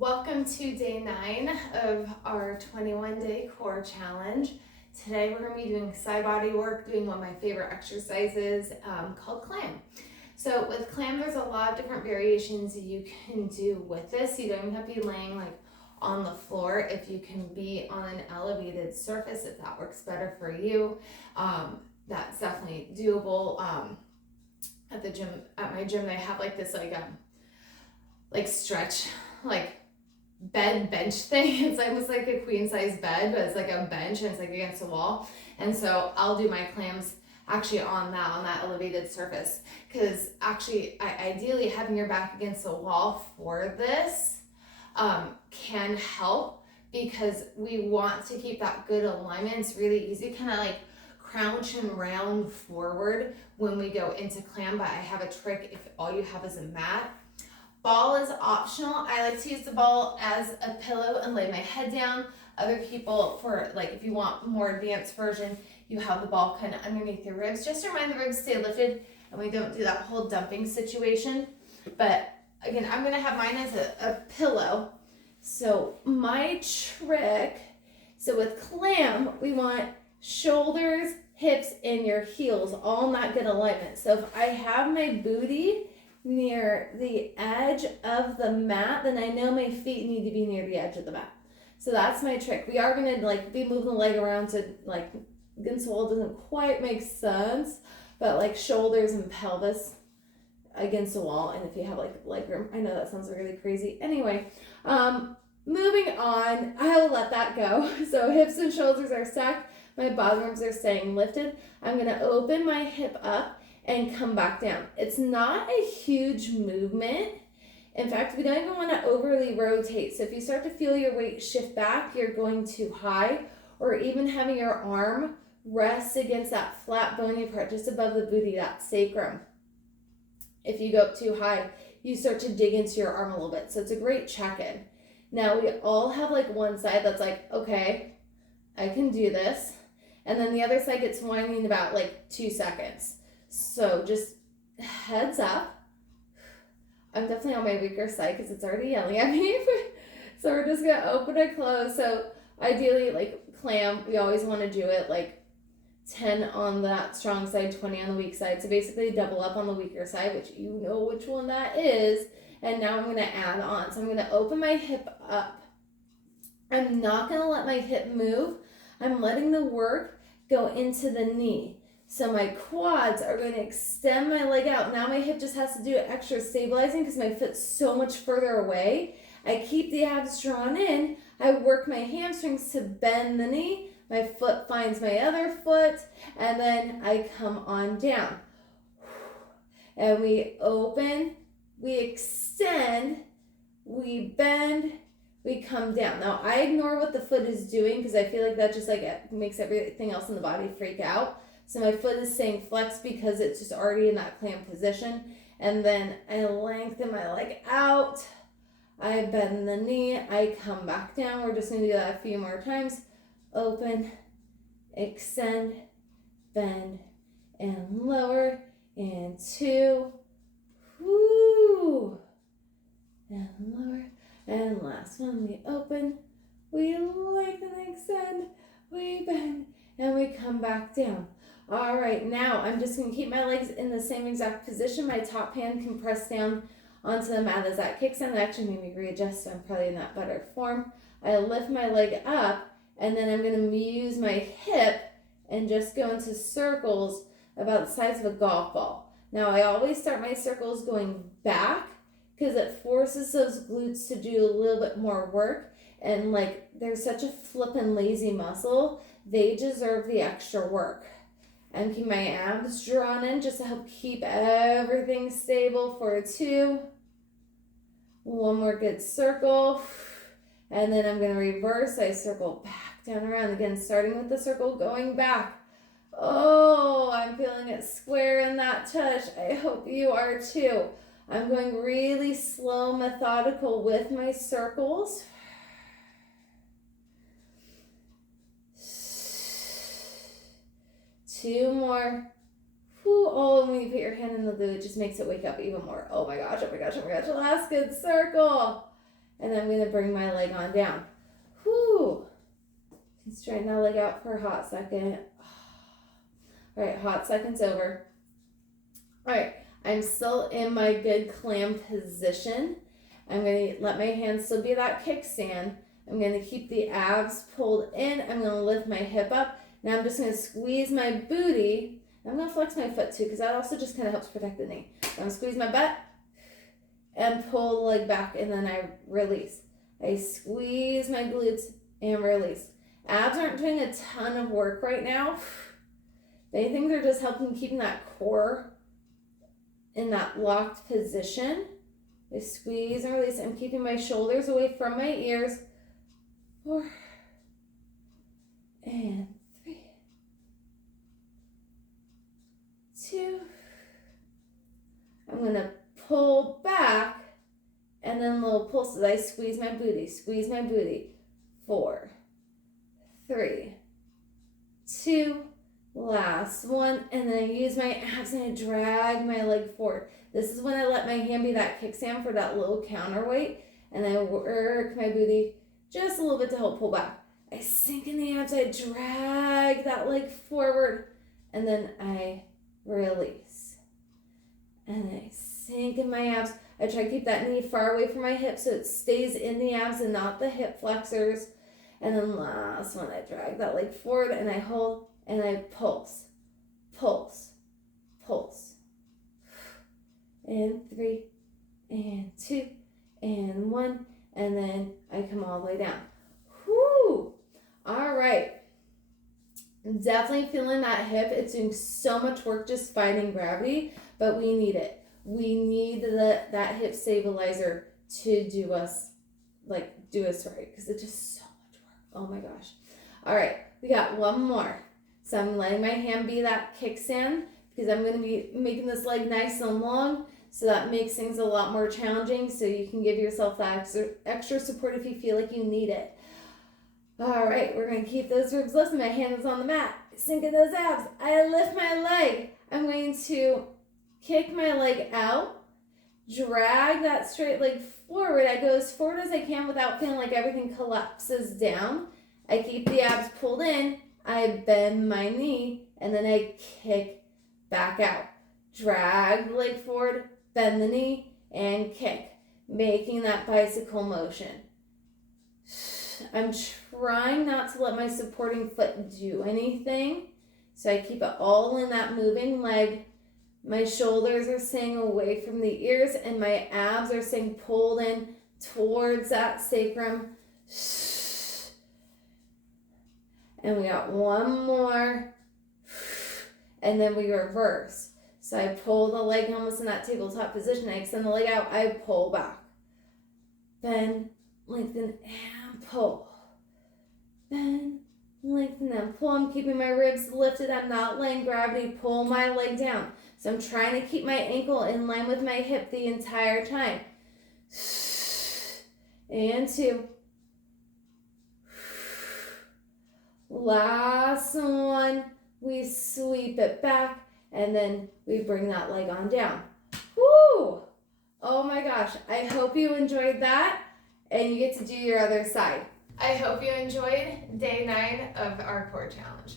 Welcome to day 9 of our 21-day core challenge. Today we're going to be doing side body work, doing one of my favorite exercises called clam. So with clam, there's a lot of different variations you can do with this. You don't even have to be laying like on the floor. If you can be on an elevated surface, if that works better for you, that's definitely doable. At the gym, at my gym, they have like this like stretch, like bench thing. It's almost like a queen size bed, but it's like a bench and it's like against the wall. And so I'll do my clams actually on that elevated surface, because actually ideally having your back against the wall for this can help, because we want to keep that good alignment. It's really easy kind of like crouch and round forward when we go into clam, but I have a trick if all you have is a mat. Ball is optional. I like to use the ball as a pillow and lay my head down. Other people, for like if you want more advanced version, you have the ball kind of underneath your ribs. Just to remind the ribs stay lifted and we don't do that whole dumping situation. But again, I'm gonna have mine as a pillow. So my trick, so with clam, we want shoulders, hips, and your heels all in that good alignment. So if I have my booty near the edge of the mat, then I know my feet need to be near the edge of the mat. So that's my trick. We are gonna like be moving the leg around to like against the wall doesn't quite make sense, but like shoulders and pelvis against the wall. And if you have like leg room, I know that sounds really crazy. Anyway, moving on, I will let that go. So hips and shoulders are stacked. My bottom ribs are staying lifted. I'm gonna open my hip up and come back down. It's not a huge movement. In fact, we don't even want to overly rotate. So if you start to feel your weight shift back, you're going too high, or even having your arm rest against that flat bony part just above the booty, that sacrum. If you go up too high, you start to dig into your arm a little bit. So it's a great check-in. Now we all have like one side that's like, okay, I can do this. And then the other side gets whining in about like 2 seconds. So just heads up. I'm definitely on my weaker side because it's already yelling at me. So we're just going to open and close. So ideally, like clam, we always want to do it like 10 on that strong side, 20 on the weak side. So basically double up on the weaker side, which you know which one that is. And now I'm going to add on. So I'm going to open my hip up. I'm not going to let my hip move. I'm letting the work go into the knee. So my quads are going to extend my leg out. Now my hip just has to do extra stabilizing because my foot's so much further away. I keep the abs drawn in. I work my hamstrings to bend the knee. My foot finds my other foot. And then I come on down. And we open, we extend, we bend, we come down. Now I ignore what the foot is doing because I feel like that just like makes everything else in the body freak out. So my foot is staying flexed because it's just already in that clam position. And then I lengthen my leg out. I bend the knee. I come back down. We're just going to do that a few more times. Open, extend, bend, and lower. And 2. Woo! And lower. And last one, we open, we lengthen, extend, we bend, and we come back down. All right, now I'm just going to keep my legs in the same exact position. My top hand can press down onto the mat as that kicks in. That actually made me readjust, so I'm probably in that better form. I lift my leg up, and then I'm going to use my hip and just go into circles about the size of a golf ball. Now, I always start my circles going back because it forces those glutes to do a little bit more work. And like, they're such a flippin' lazy muscle. They deserve the extra work. I'm keeping my abs drawn in just to help keep everything stable for 2. One more good circle. And then I'm going to reverse. I circle back, down, around. Again, starting with the circle, going back. Oh, I'm feeling it square in that tush. I hope you are too. I'm going really slow, methodical with my circles. 2 more. Whew. Oh, and when you put your hand in the glue, it just makes it wake up even more. Oh my gosh, oh my gosh, oh my gosh. Last good circle. and then I'm going to bring my leg on down. Whoo! Straighten that leg out for a hot second. All right, hot second's over. All right, I'm still in my good clam position. I'm going to let my hands still be that kickstand. I'm going to keep the abs pulled in. I'm going to lift my hip up. Now I'm just going to squeeze my booty. I'm going to flex my foot too because that also just kind of helps protect the knee. I'm going to squeeze my butt and pull the leg back, and then I release. I squeeze my glutes and release. Abs aren't doing a ton of work right now. They think they're just helping keeping that core in that locked position. I squeeze and release. I'm keeping my shoulders away from my ears. 4 and 3, 2. I'm going to pull back and then little pulses. I squeeze my booty. 4, 3, 2, last one, and then I use my abs and I drag my leg forward. This is when I let my hand be that kickstand for that low counterweight, and I work my booty just a little bit to help pull back. I sink in the abs, I drag that leg forward, and then I release. And I sink in my abs. I try to keep that knee far away from my hip so it stays in the abs and not the hip flexors. And then last one, I drag that leg forward and I hold and I pulse. And 3, and 2, and 1, and then I come all the way down. Whoo! All right. I'm definitely feeling that hip. It's doing so much work just fighting gravity, but we need it. We need that hip stabilizer to do us right, because it's just so much work. Oh my gosh. All right, we got one more. So I'm letting my hand be that kickstand because I'm going to be making this leg nice and long, so that makes things a lot more challenging, so you can give yourself that extra support if you feel like you need it. All right, we're going to keep those ribs lifted. My hand is on the mat. Sink in those abs. I lift my leg. I'm going to kick my leg out, drag that straight leg forward. I go as forward as I can without feeling like everything collapses down. I keep the abs pulled in. I bend my knee, and then I kick back out. Drag the leg forward, bend the knee, and kick, making that bicycle motion. I'm trying not to let my supporting foot do anything, so I keep it all in that moving leg. My shoulders are staying away from the ears, and my abs are staying pulled in towards that sacrum. And we got one more, and then we reverse. So I pull the leg almost in that tabletop position. I extend the leg out, I pull back. Bend, lengthen, and pull. Bend, lengthen, and pull. I'm keeping my ribs lifted. I'm not letting gravity pull my leg down. So I'm trying to keep my ankle in line with my hip the entire time. And 2. Last one. We sweep it back. And then we bring that leg on down. Woo! Oh my gosh. I hope you enjoyed that and you get to do your other side. I hope you enjoyed day 9 of our core challenge.